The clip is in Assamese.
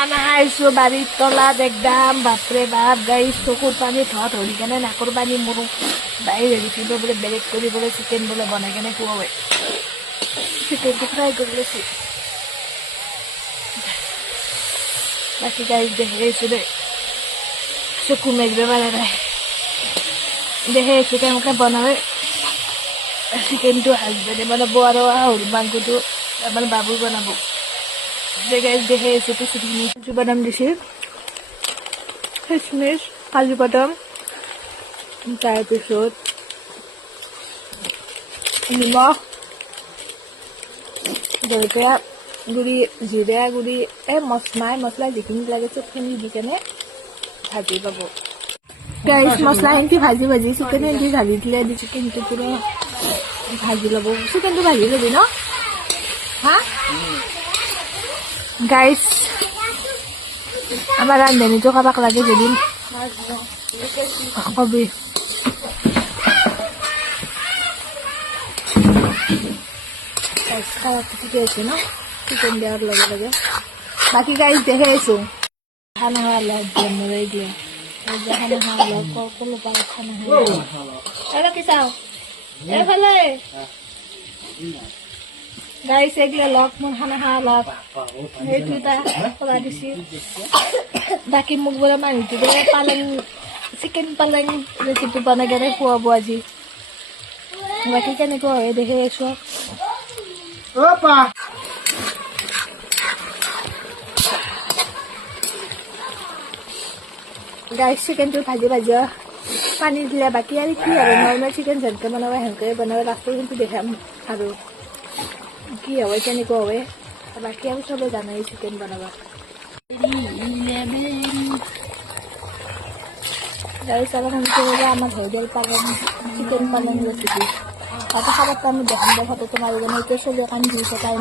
খানা খাইছো বাৰীৰ তলাত একদম বাপৰে বাপ গাইছ চকুৰ পানী ধৰি কেনে নাকৰ পানী মোৰো বাই ভাবিছিলো বোলে বেলেগ কৰি বোলে চিকেন বোলে বনাই কেনে খুৱাবে চিকেনটো ফ্ৰাই কৰি লৈছো বাকী গাইছ দেখে আছো দে চকু মেলিব পাৰা নাই দেখে আছো কেনেকৈ বনাবে চিকেনটো হাজবেণ্ডে বনাব আৰু সৰু মাংসটো আমাৰ বাবু বনাব গাইছ দেখে আছো পিছুখিনি কাজু বাদাম দিছে খিচমিচ কাজু বাদাম তাৰপিছত নিমখ জলকীয়া গুড়ি জিৰা গুড়ি মছলা যিখিনি লাগে চবখিনি দি কেনে ভাজি পাব গাইছ মছলাখিনি ভাজি চিকেন এদি ভাজি দিলে দি চিকেনটো পুৰা ভাজি ল'ব চিকেনটো ভাজি ল'বি ন হা গাইছ আমাৰ ৰান্ধনীটো কাবাক লাগে যদি কবি ঠিকে আছে ন চিকেন দিয়াৰ লগে লগে বাকী গাইছ দেখে আছো খানা খালা মৰাই দিয়ে খানা খালা কলো পাৰ খানা খালা কি চাও এইফালে গাইছ এগিলা লগ মোৰ খানা খালা সেইটো এটা কৰা দিছি বাকী মোক বোলে মানুহটো বোলে পালেং চিকেন পালেং ৰেচিপি বনাই কেনে খুৱাব আজি বাকী কেনেকুৱা হয় দেখি আছো গাইছ চিকেনটো ভাজি পানী দিলে বাকী আৰু কি আৰু নৰ্মেল চিকেন যেনেকৈ বনাব সেনেকৈ বনাব লাষ্টৰ কিন্তু দেখাম আৰু কি হয় কেনেকুৱা হয় বাকী আৰু চবে জানাই চিকেন বনাব গাইছ আৰু সেনেকৈ আমাৰ হৈ গ'ল পালেং চিকেন পালেং ৰেচিপি তাতে খাবাৰটো আমি দেখাম দে ফটোটো মাৰি কেনে এতিয়া চবে কান্দি দিছে টাইম